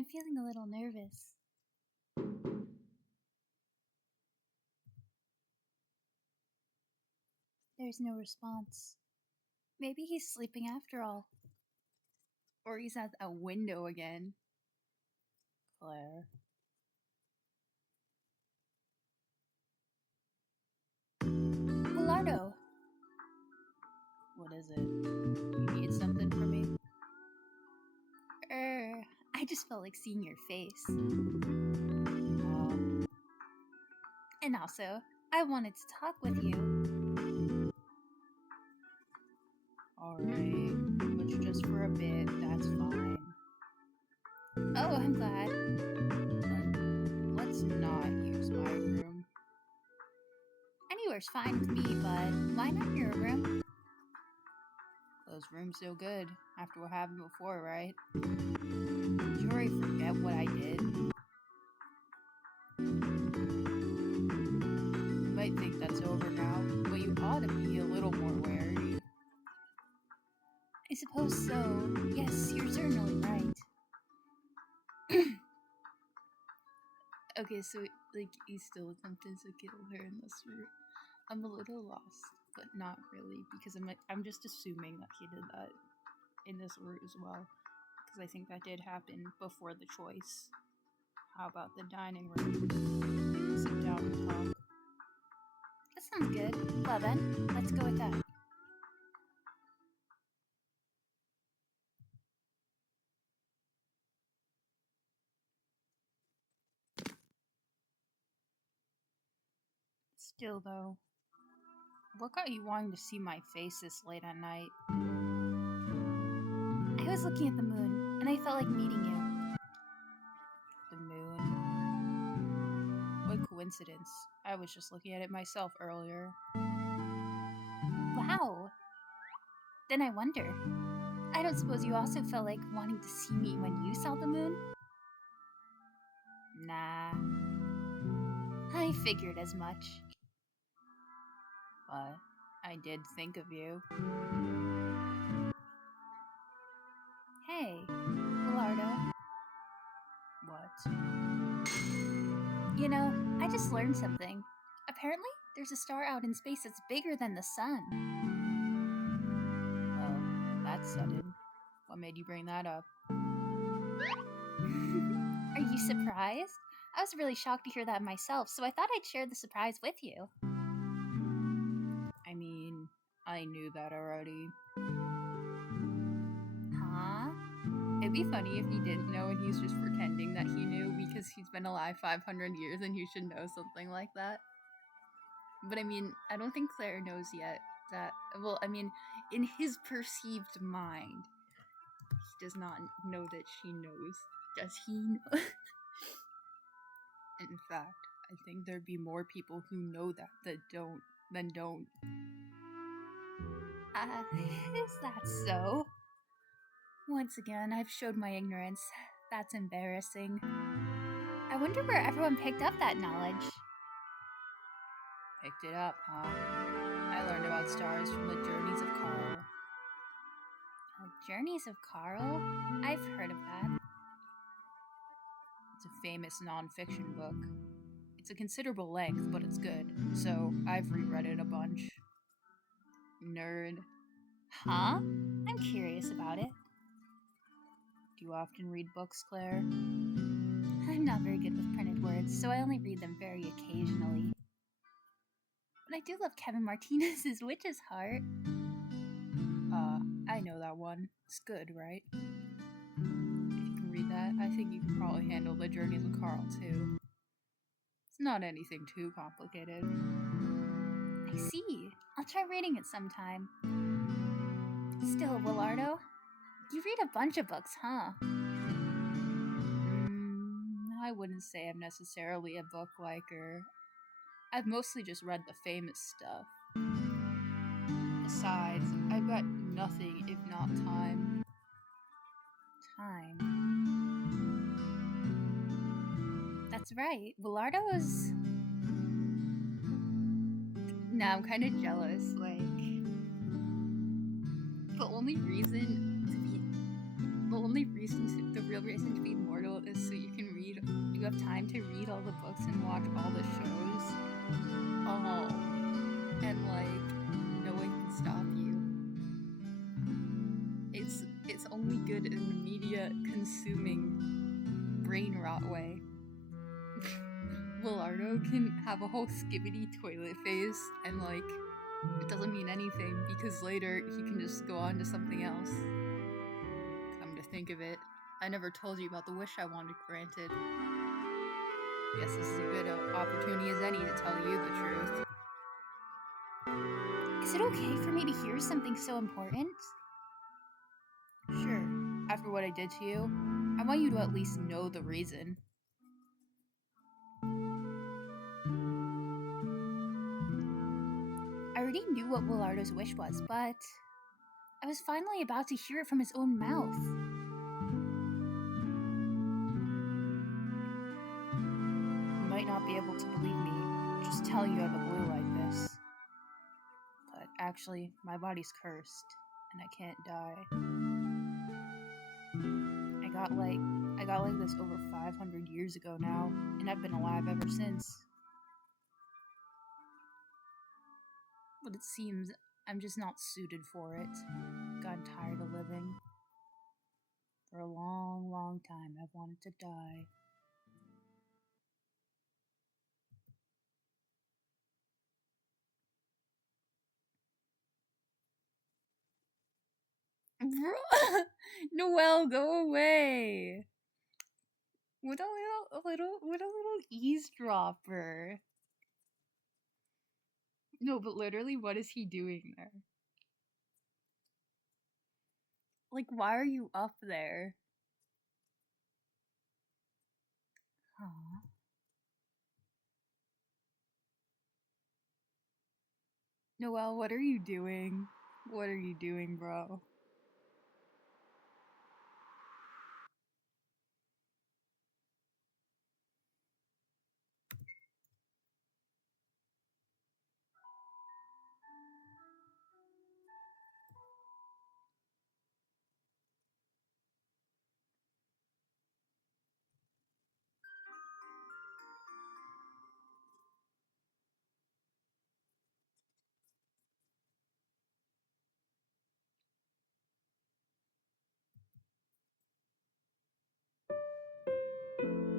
I'm feeling a little nervous. There's no response. Maybe he's sleeping after all. Or he's at a window again. Claire. Wilardo! What is it? You need something from me? I just felt like seeing your face. And also, I wanted to talk with you. Alright, but just for a bit, that's fine. Oh, I'm glad. But let's not use my room. Anywhere's fine with me, but why not your room? Those rooms so good after what happened before, right? Did you already forget what I did? You might think that's over now, but you ought to be a little more wary. I suppose so. Yes, you're certainly right. Okay, so, like, he's still attempting to kill her in this room. I'm a little lost, but not really, because I'm just assuming that he did that in this route as well, because I think that did happen before the choice. How about the dining room? We can sit down and talk. That sounds good. Well then, let's go with that. Still though, what got you wanting to see my face this late at night? I was looking at the moon, and I felt like meeting you. The moon? What coincidence. I was just looking at it myself earlier. Wow! Then I wonder, I don't suppose you also felt like wanting to see me when you saw the moon? Nah. I figured as much. But I did think of you. Hey, Wilardo. What? You know, I just learned something. Apparently, there's a star out in space that's bigger than the sun. Well, that's sudden. What made you bring that up? Are you surprised? I was really shocked to hear that myself, so I thought I'd share the surprise with you. I mean, I knew that already. Huh? It'd be funny if he didn't know and he's just pretending that he knew because he's been alive 500 years and you should know something like that. But I mean, I don't think Claire knows yet that, well, I mean, in his perceived mind, he does not know that she knows. Does he know? In fact, I think there'd be more people who know that don't than don't. Is that so? Once again, I've showed my ignorance. That's embarrassing. I wonder where everyone picked up that knowledge. Picked it up, huh? I learned about stars from the Journeys of Carl. Journeys of Carl? I've heard of that. It's a famous non-fiction book. It's a considerable length, but it's good, so I've reread it a bunch. Nerd. Huh? I'm curious about it. Do you often read books, Claire? I'm not very good with printed words, so I only read them very occasionally. But I do love Kevin Martinez's Witch's Heart. I know that one. It's good, right? If you can read that, I think you can probably handle the Journeys of Carl, too. It's not anything too complicated. I see. I'll try reading it sometime. Still, Wilardo, you read a bunch of books, huh? I wouldn't say I'm necessarily a book liker. I've mostly just read the famous stuff. Besides, I've got nothing if not time. Time. That's right. Wilardo is... Now I'm kind of jealous. Like, the real reason to be immortal is so you can read, you have time to read all the books and watch all the shows. Oh. And, like, no one can stop you. It's only good in the media-consuming, brain rot way. Wilardo can have a whole skibbity toilet phase, and, like, it doesn't mean anything, because later he can just go on to something else. Come to think of it, I never told you about the wish I wanted granted. Guess this is as good an opportunity as any to tell you the truth. Is it okay for me to hear something so important? Sure. After what I did to you, I want you to at least know the reason. I already knew what Wilardo's wish was, but I was finally about to hear it from his own mouth. You might not be able to believe me just telling you out of the blue like this. But actually, my body's cursed, and I can't die. I got like this over 500 years ago now, and I've been alive ever since. But it seems I'm just not suited for it. Gotten tired of living. For a long, long time, I've wanted to die. Noelle, go away! What a little eavesdropper. No, but literally, what is he doing there? Like, why are you up there? Huh. Noelle, what are you doing? What are you doing, bro?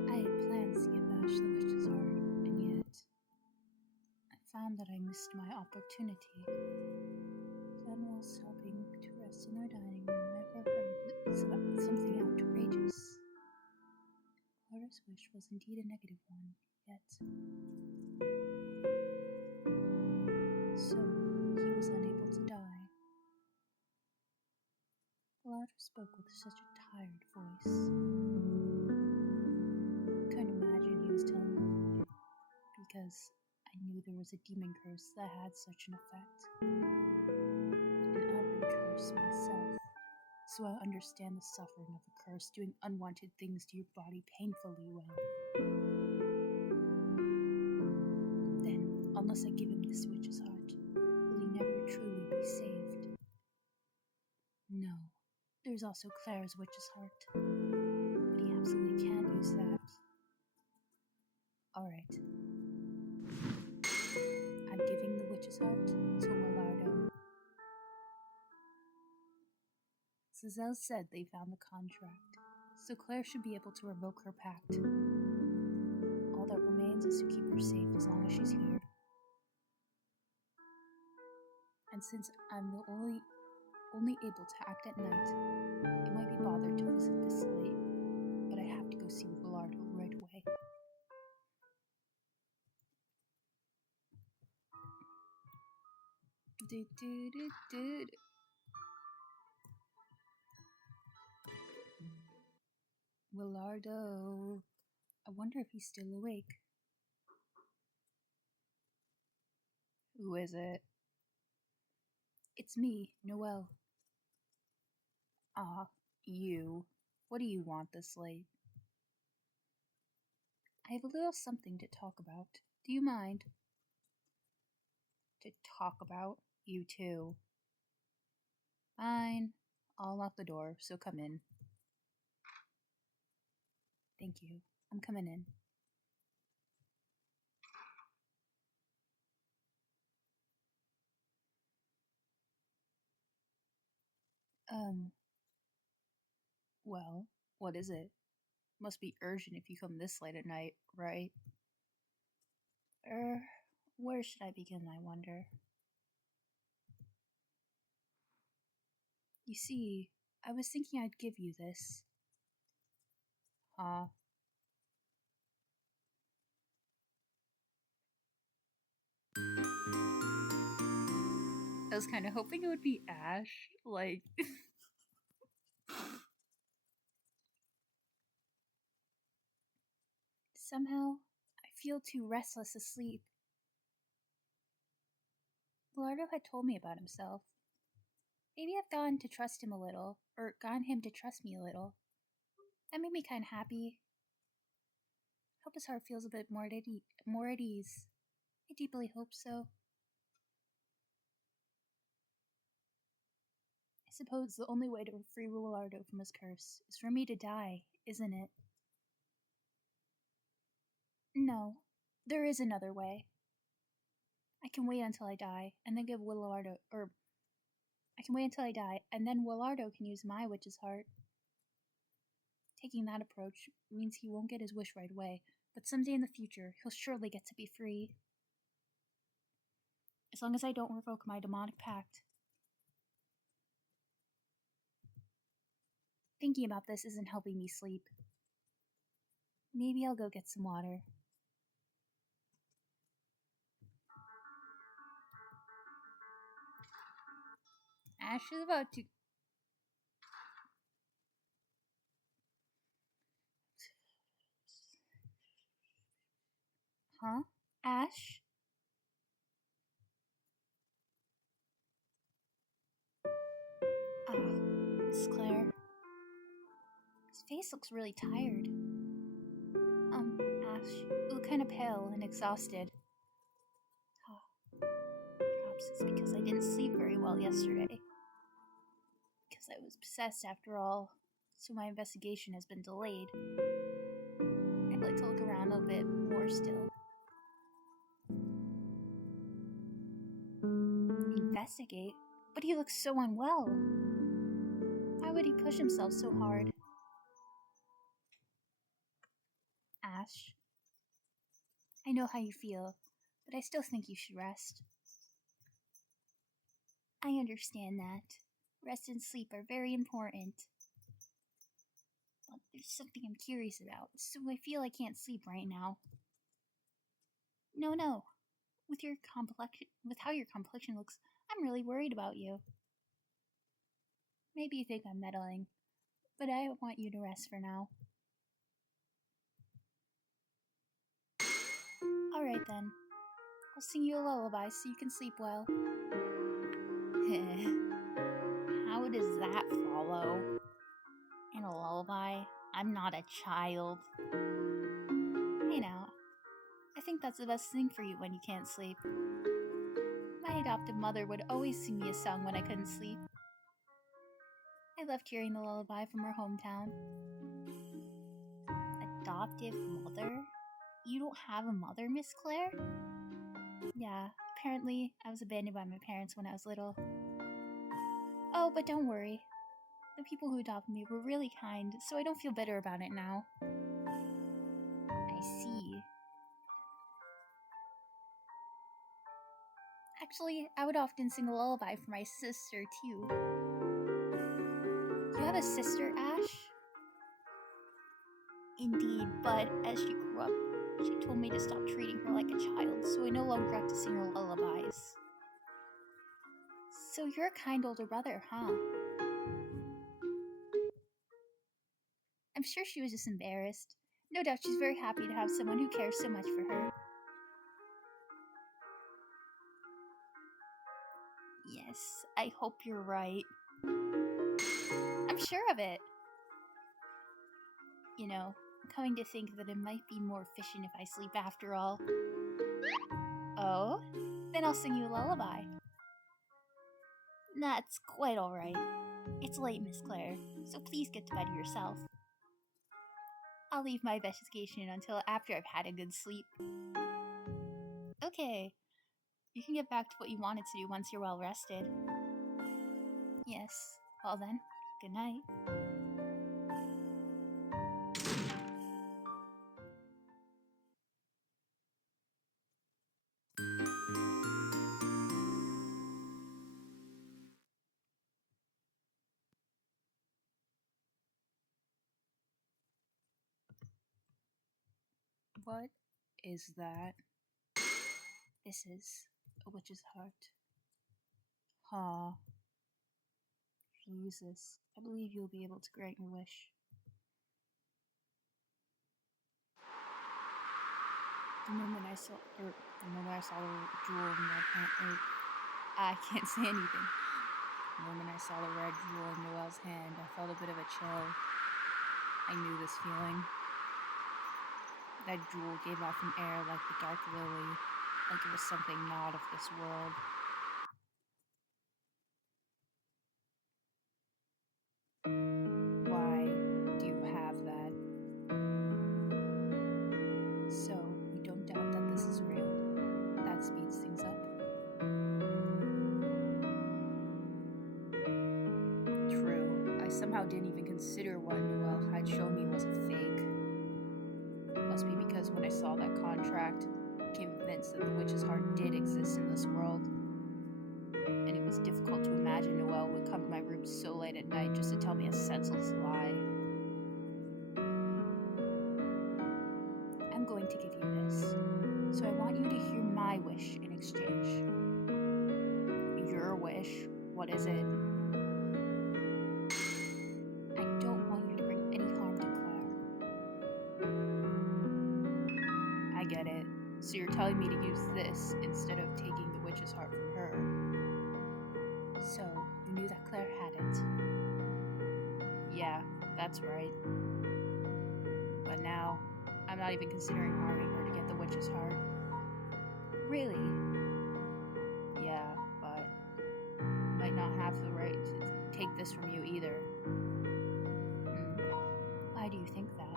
I had plans to give Ash the witch's heart, and yet I found that I missed my opportunity. Then, while stopping to rest in their dining room, I overheard something outrageous. Laura's wish was indeed a negative one, yet so he was unable to die. Wilardo spoke with such a tired voice. I couldn't imagine he was telling a lie, because I knew there was a demon curse that had such an effect. And I've been cursed myself, so I understand the suffering of a curse doing unwanted things to your body painfully well. Then, unless I give him this witch's heart, will he never truly be saved? No. There's also Claire's witch's heart, but he absolutely can't use that. Alright. I'm giving the witch's heart to Wilardo. Zazel said they found the contract, so Claire should be able to revoke her pact. All that remains is to keep her safe as long as she's here. And since I'm the only able to act at night, it might be bothered to visit this late, but I have to go see Wilardo right away. Wilardo. I wonder if he's still awake. Who is it? It's me, Noelle. Ah, you. What do you want this late? I have a little something to talk about. Do you mind? To talk about? You too. Fine. I'll lock the door, so come in. Thank you. I'm coming in. Well, what is it? Must be urgent if you come this late at night, right? Er, where should I begin, I wonder? You see, I was thinking I'd give you this. Huh? I was kind of hoping it would be Ash. Like, Somehow, I feel too restless asleep. Wilardo had told me about himself. Maybe I've gotten to trust him a little, or gotten him to trust me a little. That made me kind of happy. Hope his heart feels a bit more at ease. I deeply hope so. I suppose the only way to free Wilardo from his curse is for me to die, isn't it? No, there is another way. I can wait until I die, and then give Wilardo, or I can wait until I die, and then Wilardo can use my witch's heart. Taking that approach means he won't get his wish right away, but someday in the future, he'll surely get to be free. As long as I don't revoke my demonic pact. Thinking about this isn't helping me sleep. Maybe I'll go get some water. Ash is about to. Huh? Ash? Ah, Miss Claire. His face looks really tired. Ash, you look kind of pale and exhausted. Perhaps it's because I didn't sleep very well yesterday. Because I was possessed after all, so my investigation has been delayed. I'd like to look around a bit more still. Investigate? But he looks so unwell. Why would he push himself so hard? Ash, I know how you feel, but I still think you should rest. I understand that. Rest and sleep are very important. But there's something I'm curious about, so I feel I can't sleep right now. No. With how your complexion looks, I'm really worried about you. Maybe you think I'm meddling, but I want you to rest for now. Alright then. I'll sing you a lullaby so you can sleep well. How does that follow? In a lullaby? I'm not a child. Hey now, I think that's the best thing for you when you can't sleep. My adoptive mother would always sing me a song when I couldn't sleep. I loved hearing the lullaby from her hometown. Adoptive mother? You don't have a mother, Miss Claire? Yeah, apparently I was abandoned by my parents when I was little. Oh, but don't worry. The people who adopted me were really kind, so I don't feel bitter about it now. I see. Actually, I would often sing a lullaby for my sister, too. You have a sister, Ash? Indeed, but as she grew up, she told me to stop treating her like a child, so I no longer have to sing her lullabies. So you're a kind older brother, huh? I'm sure she was just embarrassed. No doubt she's very happy to have someone who cares so much for her. Yes, I hope you're right. I'm sure of it. You know, I'm coming to think that it might be more efficient if I sleep after all. Oh? Then I'll sing you a lullaby. That's quite alright. It's late, Miss Claire, so please get to bed yourself. I'll leave my investigation until after I've had a good sleep. Okay, you can get back to what you wanted to do once you're well rested. Yes, well then, good night. What is that? This is a witch's heart. Ha. If you use this, I believe you'll be able to grant your wish. The moment I saw the jewel in your hand, I can't say anything. The moment I saw the red jewel in Noelle's hand, I felt a bit of a chill. I knew this feeling. That jewel gave off an air like the dark lily, like it was something not of this world. Why do you have that? So, you don't doubt that this is real? That speeds things up. True. I somehow didn't even consider what Noelle had shown me was a fake. Must be because when I saw that contract, I became convinced that the witch's heart did exist in this world. And it was difficult to imagine Noelle would come to my room so late at night just to tell me a senseless lie. I'm going to give you this, so I want you to hear my wish in exchange. Your wish? What is it? I don't want you to bring any harm to Claire. I get it. So you're telling me to use this instead of taking the witch's heart from her. So, you knew that Claire had it. Yeah, that's right. But now, I'm not even considering harming her to get the witch's heart. Really? Yeah, but I might not have the right to take this from you either. Why do you think that?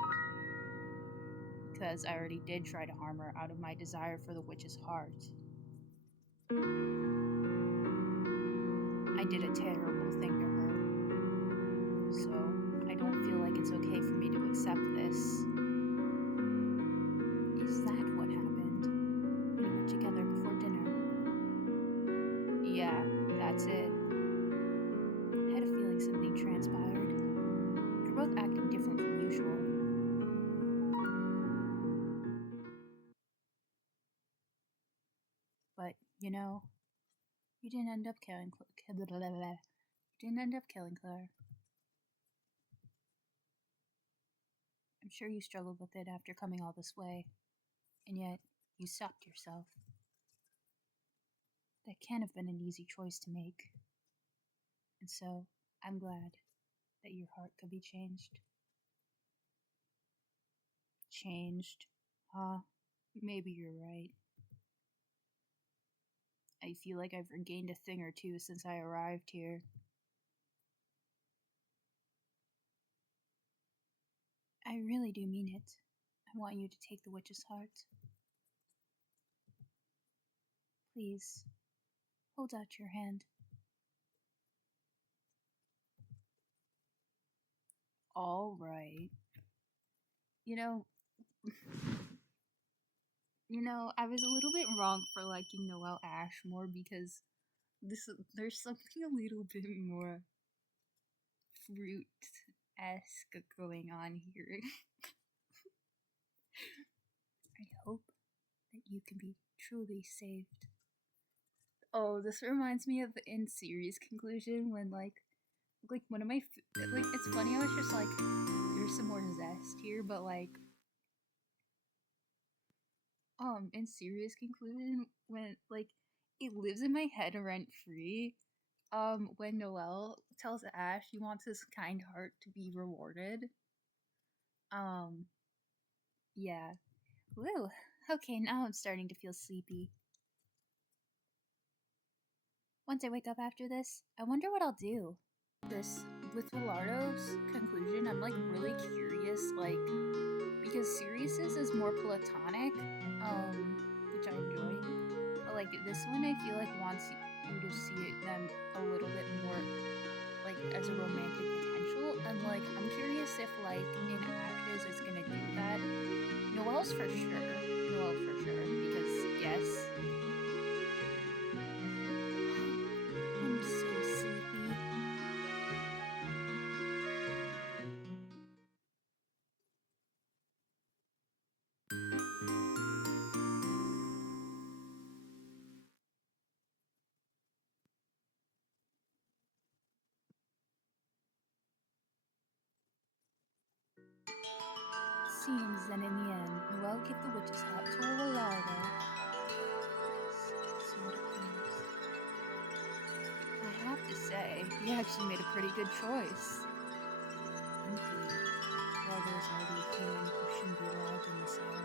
Because I already did try to harm her out of my desire for the witch's heart. I did a terrible thing to her. So, I don't feel like it's okay for me to accept this. Is that what happened? We were together before dinner. Yeah, that's it. I had a feeling something transpired. You're both acting different from usual. But, you know, you didn't end up killing Claire. I'm sure you struggled with it after coming all this way, and yet you stopped yourself. That can't have been an easy choice to make. And so, I'm glad that your heart could be changed. Changed? Maybe you're right. I feel like I've regained a thing or two since I arrived here. I really do mean it. I want you to take the witch's heart. Please, hold out your hand. All right. You know, I was a little bit wrong for liking Noelle Ashmore because there's something a little bit more fruit-esque going on here. I hope that you can be truly saved. Oh, this reminds me of the in series conclusion when like one of my like it's funny. I was just like, there's some more zest here, but like in series conclusion when like it lives in my head rent free. When Noelle tells Ash he wants his kind heart to be rewarded. Yeah. Woo. Okay, now I'm starting to feel sleepy. Once I wake up after this, I wonder what I'll do. This with Wilardo's conclusion, I'm like really curious, like because Sirius's is more platonic, which I enjoy. But like this one, I feel like wants you to see them a little bit more like as a romantic potential, and like I'm curious if like in Ashes it's gonna do that. Noelle's for sure, because yes. I'm so sleepy. Seems that in the end, Noelle gave the witch's hat to a wilardo. So it appears. I have to say, he actually made a pretty good choice. Indeed. Well, there's already a human who shouldn't be allowed in this hour.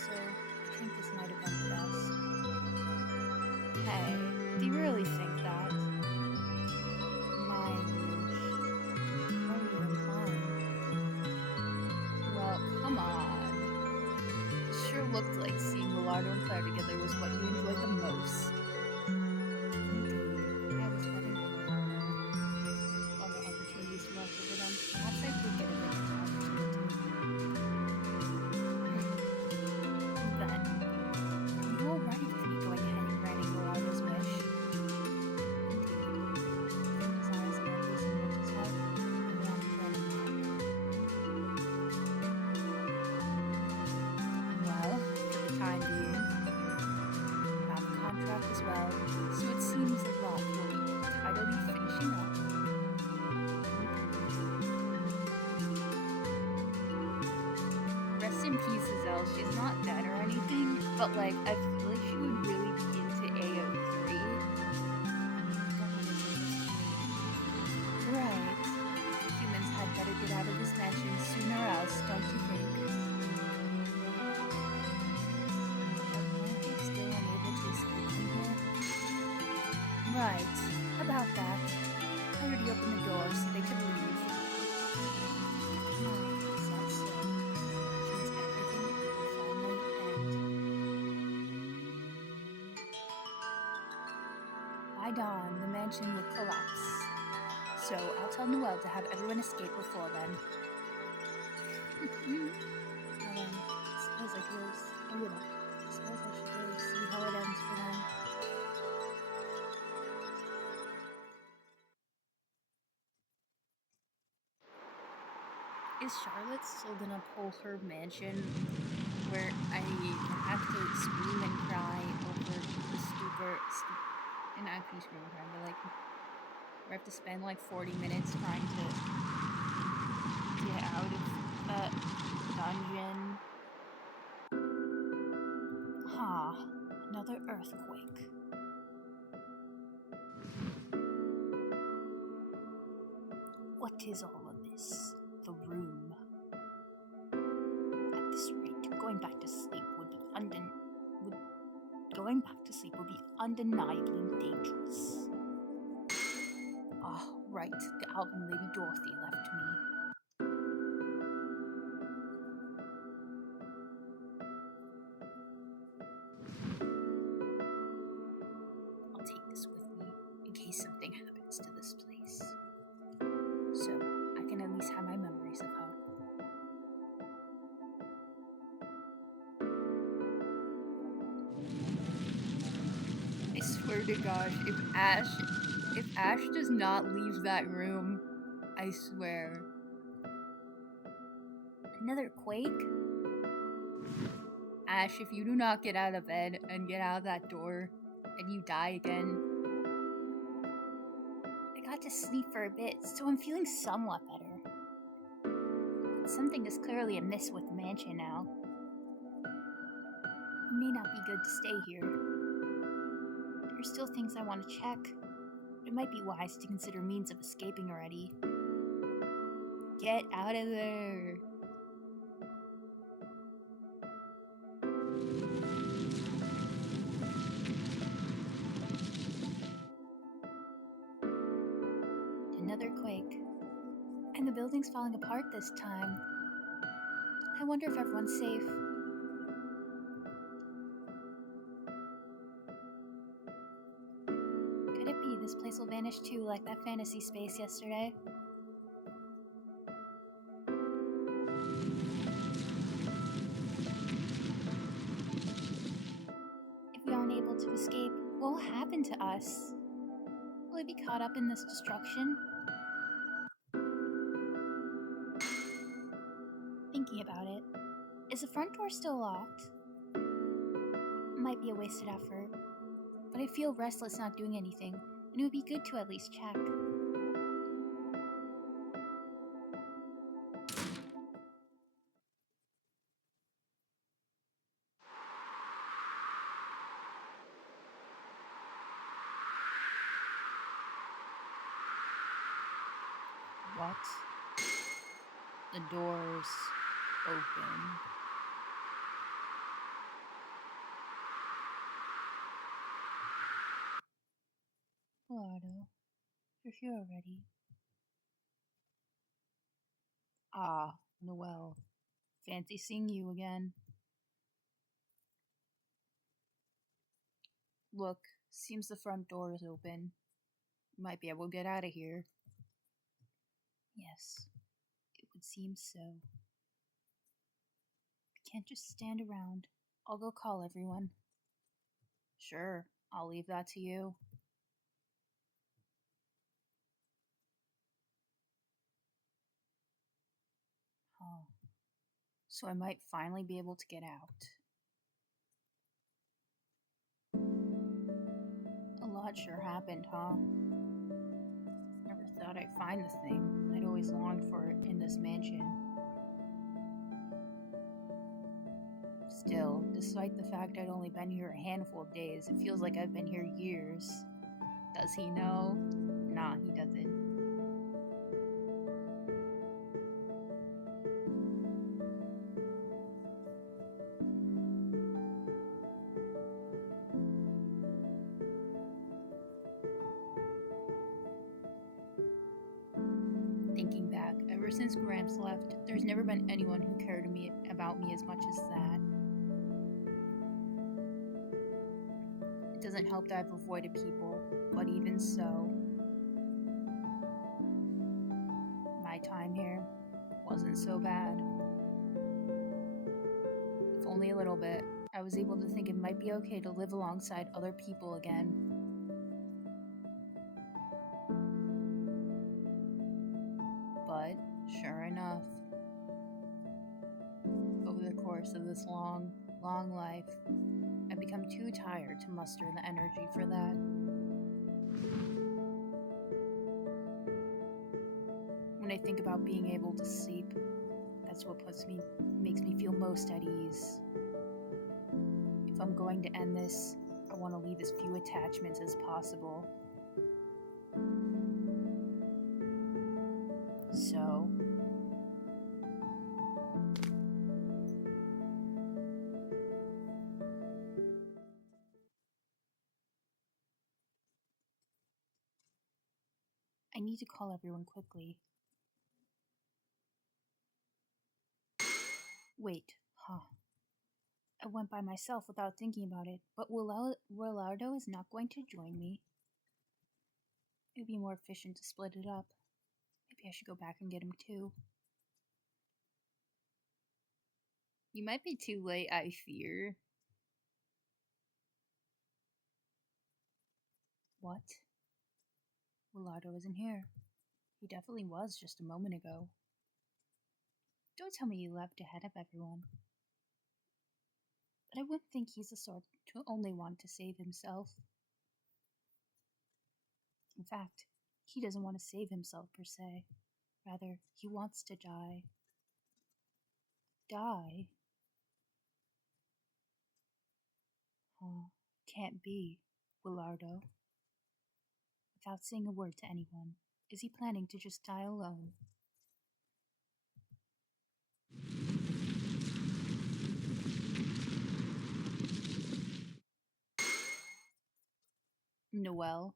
So, I think this might have been the best. Hey, do you really think that? My wish. What are you implying? Well, come on. It sure looked like seeing Wilardo and Claire together was what you enjoyed the most. Indeed. I was letting my wilardo. All the opportunities you offered to them, perhaps I could get a bit of opportunity. Then, are you alright with me going ahead and granting Wilardo's wish? Indeed. Desires of others in witch's heart, and want to grant him that. Well, for the time being, I have a contract as well, so it seems the lot will be tidily finishing up. Rest in peace, Azelle. She's not dead or anything, but like I feel like she would really be into AO3. Right. Humans had better get out of this mansion sooner or else, don't you think? Are they still unable to escape from here? Right. About that. I already opened the door so they could leave. Is that so? Means everything will finally end. By dawn, the mansion would collapse. So I'll tell Noelle to have everyone escape before then. Well then, I suppose I should go see how it ends for them. Is Charlotte still gonna pull her mansion where I have to scream and cry over the and actually scream and cry, but like where I have to spend like 40 minutes trying to get out of that dungeon? Another earthquake. What is all of this? The room. At this rate, going back to sleep would be undeniably dangerous. Oh, right, the album Lady Dorothy left me. I'll take this with me in case something happens to this place. So I can at least have my memories of her. I swear to gosh, if Ash does not leave that room, I swear. Another quake? Ash, if you do not get out of bed and get out of that door, and you die again. I got to sleep for a bit, so I'm feeling somewhat better. But something is clearly amiss with the mansion now. It may not be good to stay here. There are still things I want to check. It might be wise to consider means of escaping already. Get out of there! Another quake. And the building's falling apart this time. I wonder if everyone's safe. Could it be this place will vanish too, like that fantasy space yesterday? If we aren't able to escape, what will happen to us? Will we be caught up in this destruction? Thinking about it, is the front door still locked? Might be a wasted effort, but I feel restless not doing anything, and it would be good to at least check. What? The door's open. Wilardo, you're here already. Ah, Noelle. Fancy seeing you again. Look, seems the front door is open. Might be able to get out of here. Yes, it would seem so. We can't just stand around. I'll go call everyone. Sure, I'll leave that to you. Huh. So I might finally be able to get out. A lot sure happened, huh? Never thought I'd find the thing I'd always longed for in this mansion. Still, despite the fact I'd only been here a handful of days, it feels like I've been here years. Does he know? Nah, he doesn't. Thinking back, ever since Gramps left, there's never been anyone who cared about me as much as that. It doesn't help that I've avoided people, but even so, my time here wasn't so bad. If only a little bit, I was able to think it might be okay to live alongside other people again. But, sure enough, over the course of this long, long life, I've become too tired to muster the energy for that. When I think about being able to sleep, that's what makes me feel most at ease. If I'm going to end this, I want to leave as few attachments as possible. So, I need to call everyone quickly. Wait, huh. I went by myself without thinking about it, but Wilardo is not going to join me. It would be more efficient to split it up. Maybe I should go back and get him too. you might be too late, I fear. What? Wilardo isn't here. He definitely was just a moment ago. Don't tell me he left ahead of everyone. But I wouldn't think he's the sort to only want to save himself. In fact, he doesn't want to save himself per se. Rather, he wants to die. Die? Huh. Can't be, Wilardo. Without saying a word to anyone, is he planning to just die alone? Noelle.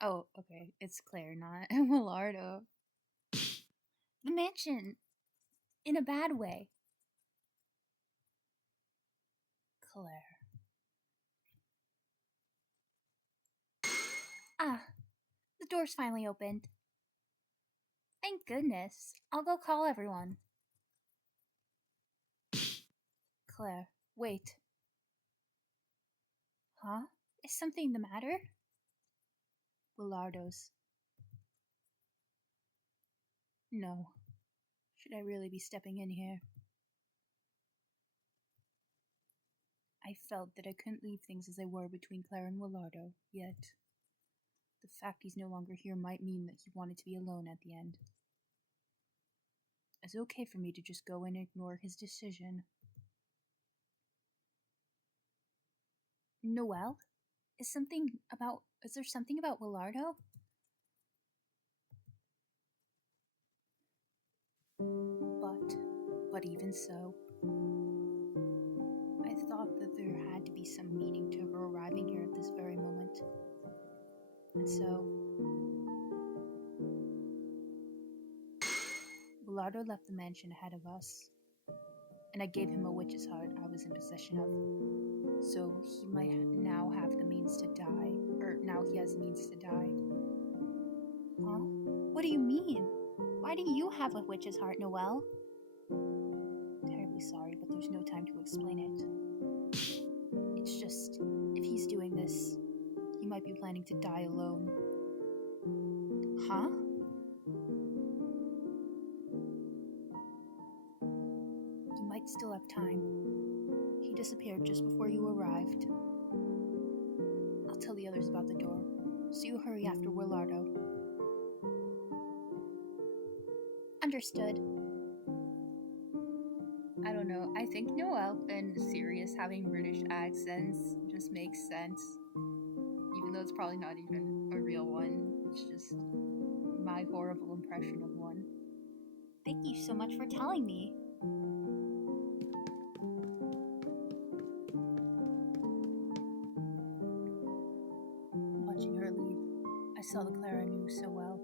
Oh, okay. It's Claire, not Wilardo. The mansion! In a bad way. Claire. Ah, the door's finally opened. Thank goodness. I'll go call everyone. Claire, wait. Huh? Is something the matter? Wilardo's. No. Should I really be stepping in here? I felt that I couldn't leave things as they were between Claire and Wilardo, yet the fact he's no longer here might mean that he wanted to be alone at the end. It's okay for me to just go and ignore his decision. Noelle? Is there something about Wilardo? But even so, I thought that there had to be some meaning to her arriving here at this very moment. And so, Wilardo left the mansion ahead of us, and I gave him a witch's heart I was in possession of. So he might now have the means to die, or now he has the means to die. Huh? What do you mean? Why do you have a witch's heart, Noelle? Terribly sorry, but there's no time to explain it. It's just, if he's doing this, he might be planning to die alone. Huh? You might still have time. He disappeared just before you arrived. I'll tell the others about the door, so you hurry after Wilardo. Understood. I don't know. I think Noelle and Sirius having British accents just makes sense. Even though it's probably not even a real one. It's just my horrible impression of one. Thank you so much for telling me. Watching her leave, I saw the Claire I knew so well.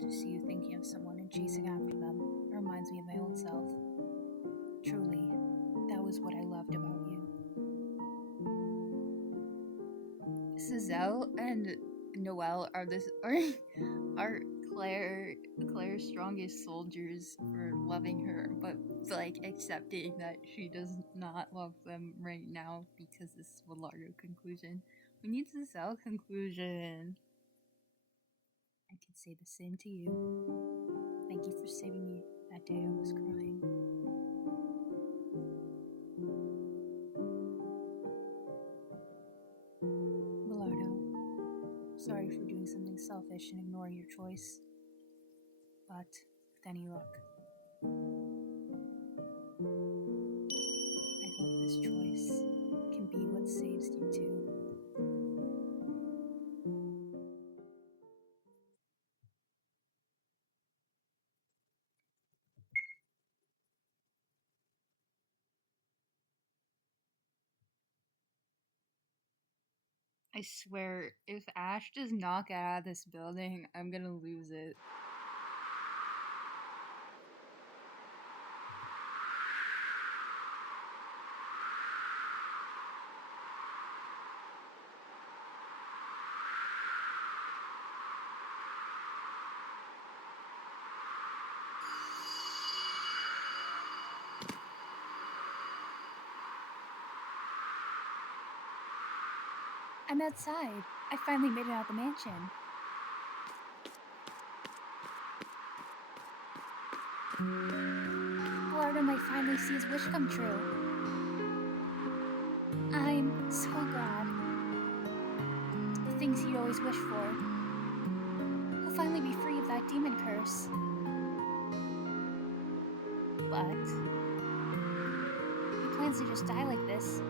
To see you thinking of someone and chasing after them reminds me of my old self. Truly, that was what I loved about you. Sazelle and Noelle are Claire's strongest soldiers for loving her, but like accepting that she does not love them right now because this is Wilardo conclusion. We need Sazelle conclusion. I can say the same to you. Thank you for saving me that day I was crying. Wilardo, sorry for doing something selfish and ignoring your choice. But, with any luck, I hope this choice can be what saves you too. I swear, if Ash does not get out of this building, I'm gonna lose it. I'm outside. I finally made it out of the mansion. Wilardo might finally see his wish come true. I'm so glad. The things he'd always wished for. He'll finally be free of that demon curse. But he plans to just die like this,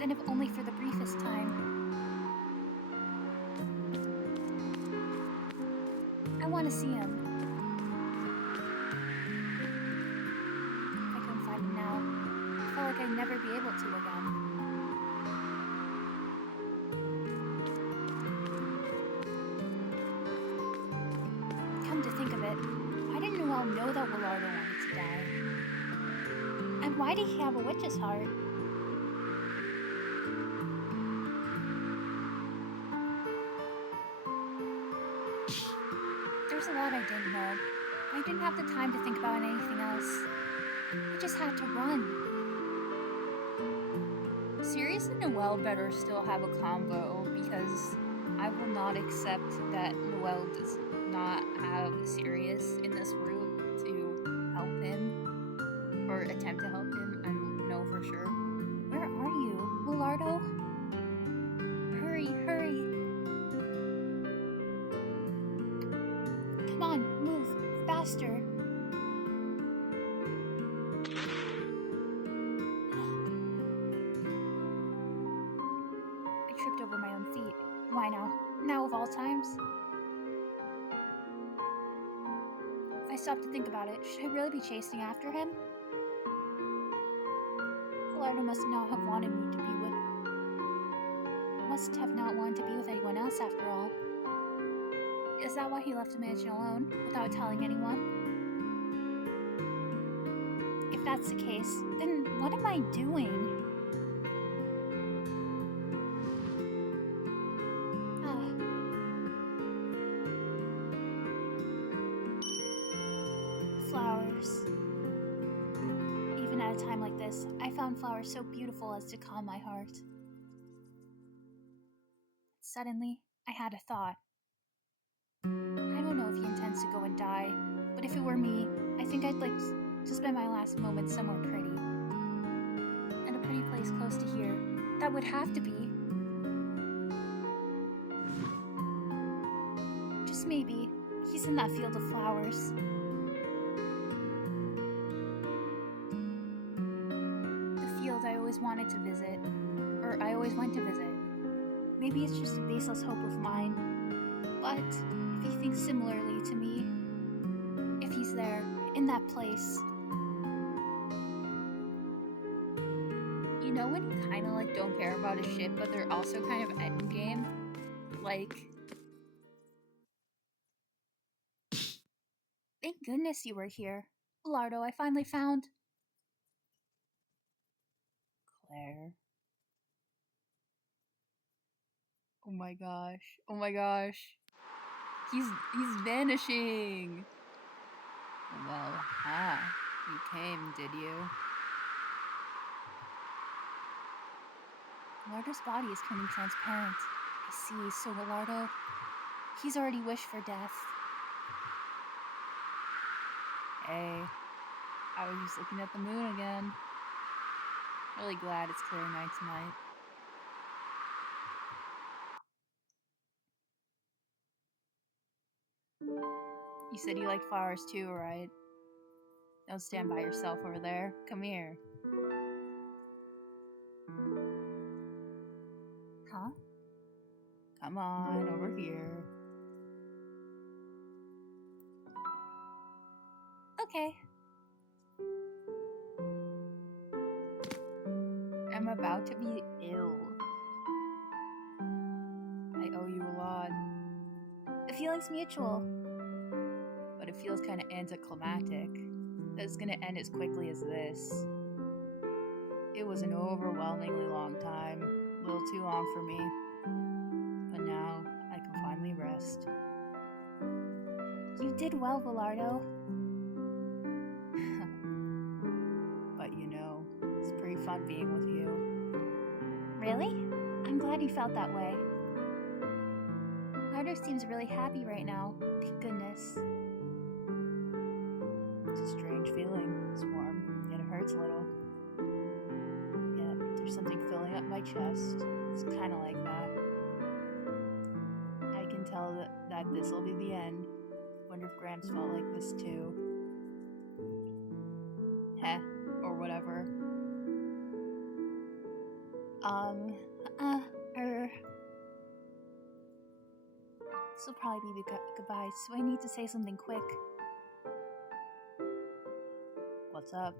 then if only for the briefest time. I want to see him. If I couldn't find him now, I felt like I'd never be able to again. Come to think of it, Why didn't Noel know that Wilardo wanted to die? And why did he have a witch's heart? There's a lot I didn't know. I didn't have the time to think about anything else. I just had to run. Sirius and Noelle better still have a combo, because I will not accept that Noelle does not have Sirius in this room to help him, or attempt to help him. I don't know for sure. Where are you, Wilardo? Hurry, hurry. Come on, move, faster. I tripped over my own feet. Why now? Now of all times? If I stop to think about it, should I really be chasing after him? Wilardo must not have wanted me to be with... Must have not wanted to be with anyone else after all. Is that why he left the mansion alone, without telling anyone? If that's the case, then what am I doing? Flowers. Even at a time like this, I found flowers so beautiful as to calm my heart. Suddenly, I had a thought. I don't know if he intends to go and die, but if it were me, I think I'd like to spend my last moments somewhere pretty. And a pretty place close to here. That would have to be. Just maybe, he's in that field of flowers. The field I always wanted to visit, or I always went to visit. Maybe it's just a baseless hope of mine, but if he thinks similarly to me, if he's there, in that place. You know when you kind of like don't care about a ship, but they're also kind of endgame? Like... Thank goodness you were here. Wilardo, I finally found... Claire. Oh my gosh. Oh my gosh. He's vanishing. Well, you came, did you? Wilardo's body is turning transparent. I see, so Wilardo, he's already wished for death. Hey, I was just looking at the moon again. Really glad it's clear night tonight. You said you like flowers too, right? Don't stand by yourself over there. Come here. Huh? Come on, over here. Okay. I'm about to be ill. I owe you a lot. The feeling's mutual. But it feels kind of anticlimactic. That it's gonna end as quickly as this. It was an overwhelmingly long time. A little too long for me. But now, I can finally rest. You did well, Wilardo. But you know, it's pretty fun being with you. Really? I'm glad you felt that way. Wilardo seems really happy right now. Thank goodness. It's a strange feeling. It's warm, and it hurts a little. Yet, there's something filling up my chest. It's kind of like that. I can tell that this will be the end. Wonder if Gramps felt like this too. Heh, or whatever. This'll probably be goodbye, so I need to say something quick. What's up?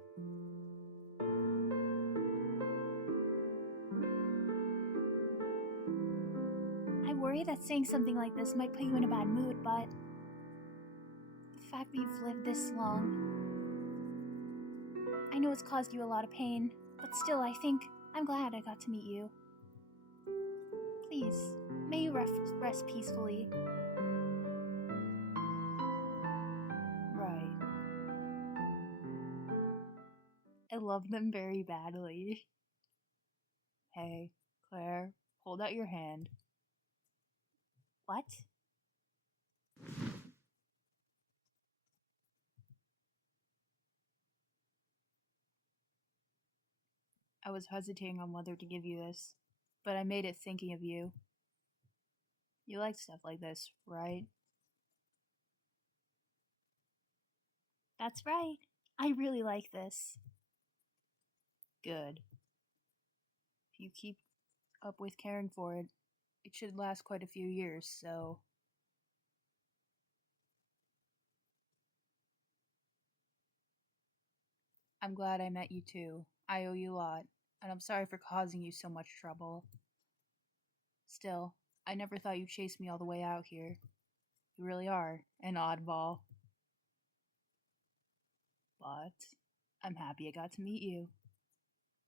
I worry that saying something like this might put you in a bad mood, but... The the fact that you've lived this long. I know it's caused you a lot of pain, but still, I think I'm glad I got to meet you. Please, may you rest peacefully. Right. I love them very badly. Hey, Claire, hold out your hand. What? I was hesitating on whether to give you this, but I made it thinking of you. You like stuff like this, right? That's right. I really like this. Good. If you keep up with caring for it, it should last quite a few years, so... I'm glad I met you too. I owe you a lot, and I'm sorry for causing you so much trouble. Still, I never thought you'd chase me all the way out here. You really are an oddball. But I'm happy I got to meet you.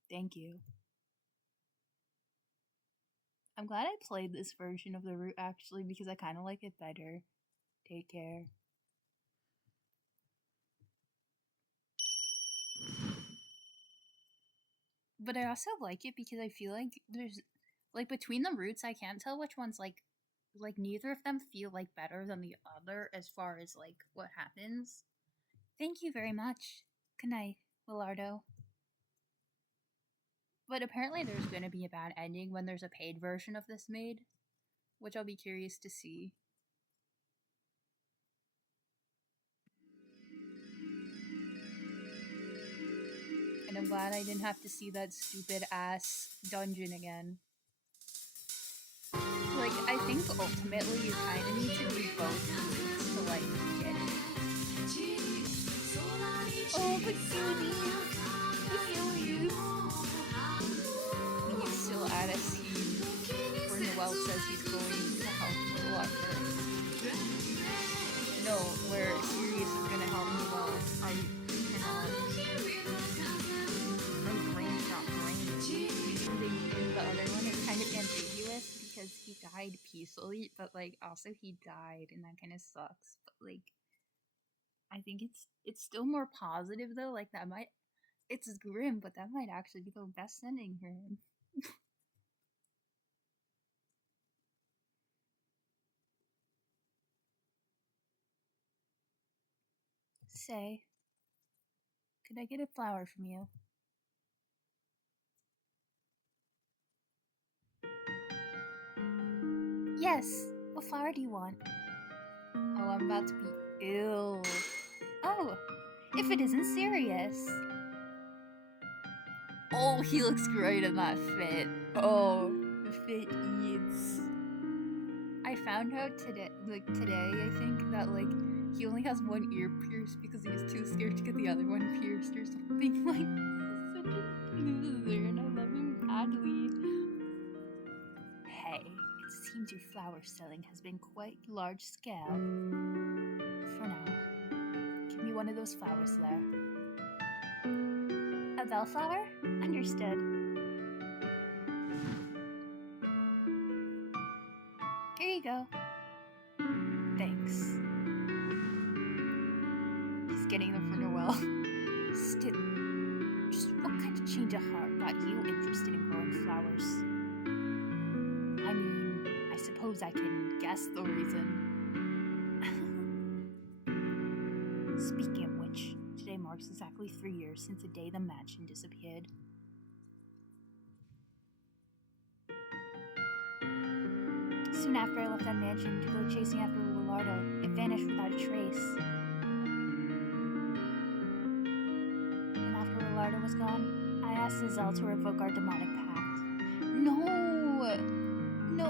Thank you. I'm glad I played this version of the route actually because I kind of like it better. Take care. But I also like it because I feel like there's like between the routes I can't tell which one's like neither of them feel like better than the other as far as like what happens. Thank you very much. Good night, Wilardo. But apparently there's going to be a bad ending when there's a paid version of this made, which I'll be curious to see. And I'm glad I didn't have to see that stupid ass dungeon again. Like, I think ultimately you kind of need to do both routes to, like, get it. Oh, but Judy! He's still at a scene where Noelle says he's going to help Walker. No, where Sirius is going to help Noelle. My brain's not braining. And the other one is kind of ambiguous because he died peacefully, but like also he died, and that kind of sucks. But like, I think it's still more positive though. Like that might, it's grim, but that might actually be the best ending for him. Say, could I get a flower from you? Yes. What flower do you want? Oh, I'm about to be ill. Oh, if it isn't serious. Oh, he looks great in that fit. Oh, the fit eats. I found out today, I think, that, like, he only has one ear pierced because he was too scared to get the other one pierced or something. Like, he's such a loser, and I love him badly. Hey, it seems your flower selling has been quite large scale. For now, give me one of those flowers there. A bellflower? Understood. Here you go. Thanks. He's getting them for Noelle. Still, just what kind of change of heart got you interested in growing flowers? I mean, I suppose I can guess the reason. Speaking of which, today marks exactly 3 years since the day the mansion disappeared. Soon after I left that mansion to go chasing after Wilardo, it vanished without a trace. And after Wilardo was gone, I asked Zazelle to revoke our demonic pact. No! The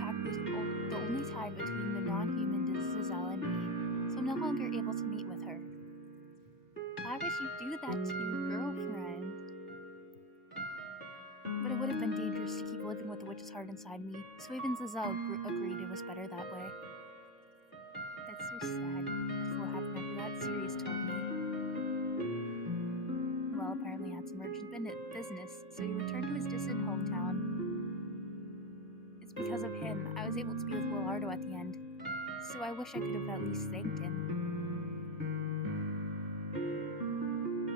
pact was the only tie between the non-human Zazelle and me, so I'm no longer able to meet with her. Why would you do that to your girlfriend? But it would have been dangerous to keep living with the witch's heart inside me, so even Zazelle agreed it was better that way. That's so sad. I've business, so he returned to his distant hometown. It's because of him I was able to be with Wilardo at the end, so I wish I could have at least thanked him.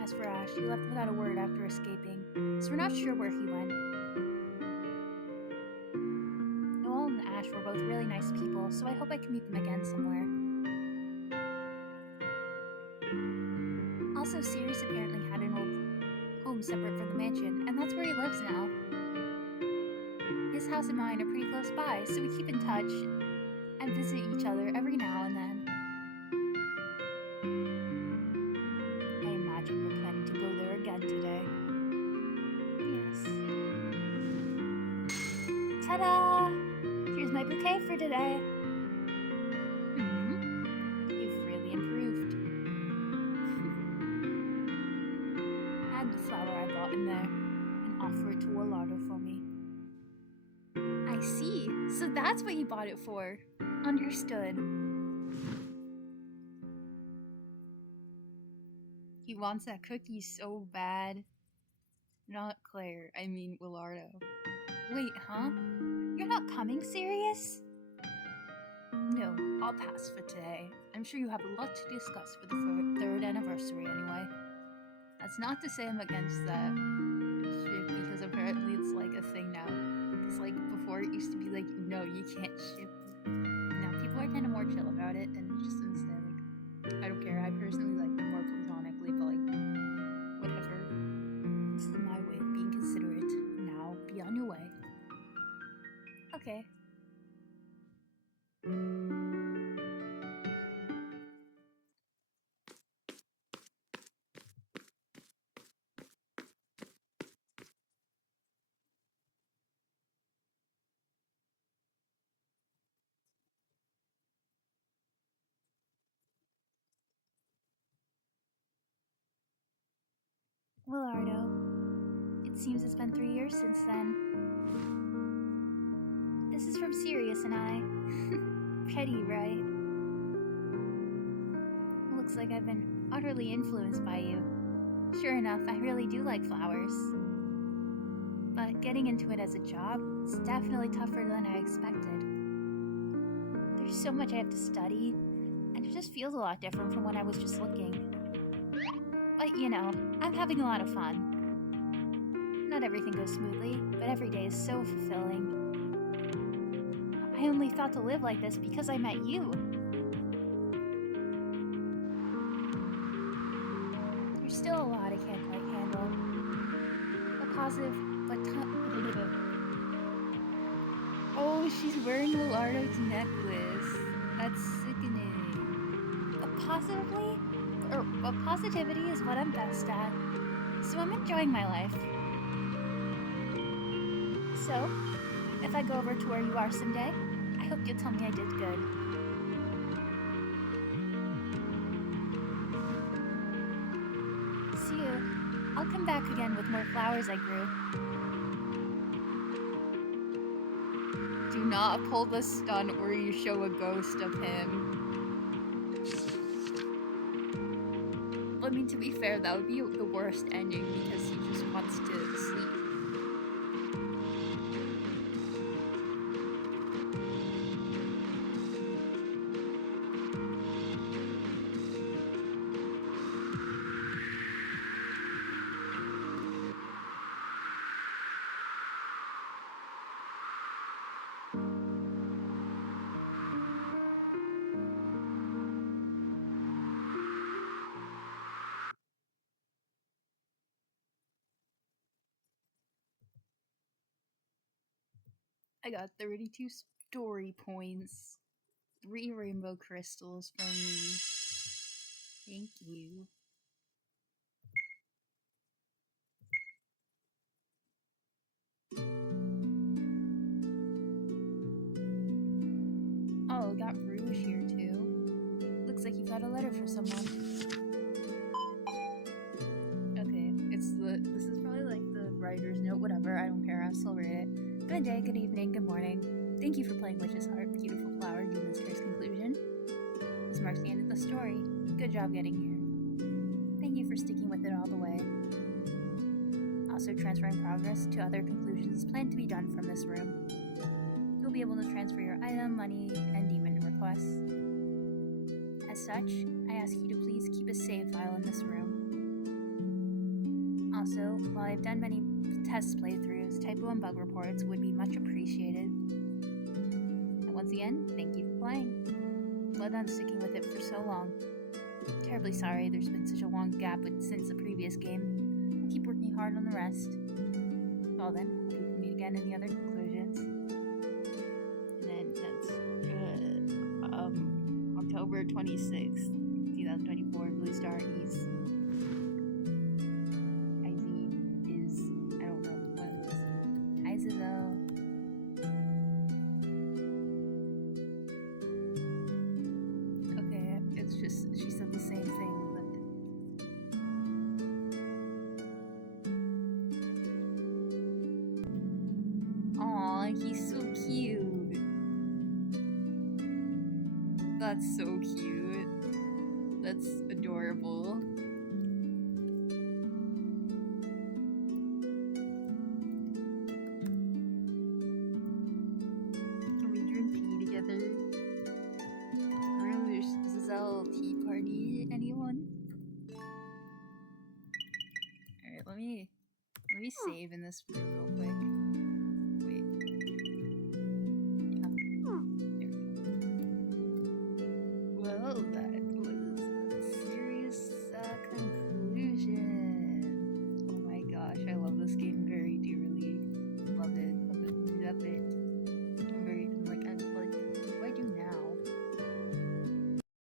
As for Ash, he left without a word after escaping, so we're not sure where he went. Noel and Ash were both really nice people, so I hope I can meet them again somewhere. Also, Sirius apparently had an old home separate from the mansion, and that's where he lives now. His house and mine are pretty close by, so we keep in touch and visit each other every now and then. I imagine we're planning to go there again today. Yes. Ta-da! Here's my bouquet for today. You've really improved. Add the flower I bought in there and offer it to Wilardo for me. I see. So that's what you bought it for. Understood. He wants that cookie so bad. Not Claire, I mean Wilardo. Wait, huh? You're not coming, Sirius? No, I'll pass for today. I'm sure you have a lot to discuss for the third anniversary anyway. That's not to say I'm against that ship, because apparently it's like a thing now. Because like before it used to be like, no, you can't ship. Now people are kind of more chill about it, and just instead like, I don't care. I personally like them more platonically, but like, whatever. This is my way of being considerate. Now, be on your way. Okay. Wilardo, it seems it's been 3 years since then. This is from Sirius and I. Petty, right? Looks like I've been utterly influenced by you. Sure enough, I really do like flowers. But getting into it as a job is definitely tougher than I expected. There's so much I have to study, and it just feels a lot different from when I was just looking. But you know, I'm having a lot of fun. Not everything goes smoothly, but every day is so fulfilling. I only thought to live like this because I met you. There's still a lot I can't quite handle. A positive, but Oh, she's wearing Wilardo's necklace. That's sickening. But positivity is what I'm best at. So I'm enjoying my life. So, if I go over to where you are someday, I hope you'll tell me I did good. See you. I'll come back again with more flowers I grew. Do not pull the stunt where you show a ghost of him. I mean, to be fair, that would be the worst ending because he just wants to sleep. I got 32 story points, 3 rainbow crystals from me. Thank you. Oh, got Rouge here too. Looks like you got a letter for someone. Okay, this is probably like the writer's note, whatever, I don't care, I'll still read it. Good day, good evening, good morning. Thank you for playing Witch's Heart, Beautiful Flower, Demon's Curse Conclusion. This marks the end of the story. Good job getting here. Thank you for sticking with it all the way. Also, transferring progress to other conclusions is planned to be done from this room. You'll be able to transfer your item, money, and demon requests. As such, I ask you to please keep a save file in this room. Also, while I've done many test playthroughs, typo and bug reports would be much appreciated. And once again, thank you for playing. Well done sticking with it for so long. Terribly sorry there's been such a long gap since the previous game. I'll keep working hard on the rest. Well then, hope we can meet again in the other conclusions. And then that's October 26th, 2024, Blue Star East. She said the same thing, but... Aw, he's so cute. That's so cute. That's adorable. Can we drink tea together? Tea party, anyone? Alright, let me save in this room real quick. Wait. There we go. Well,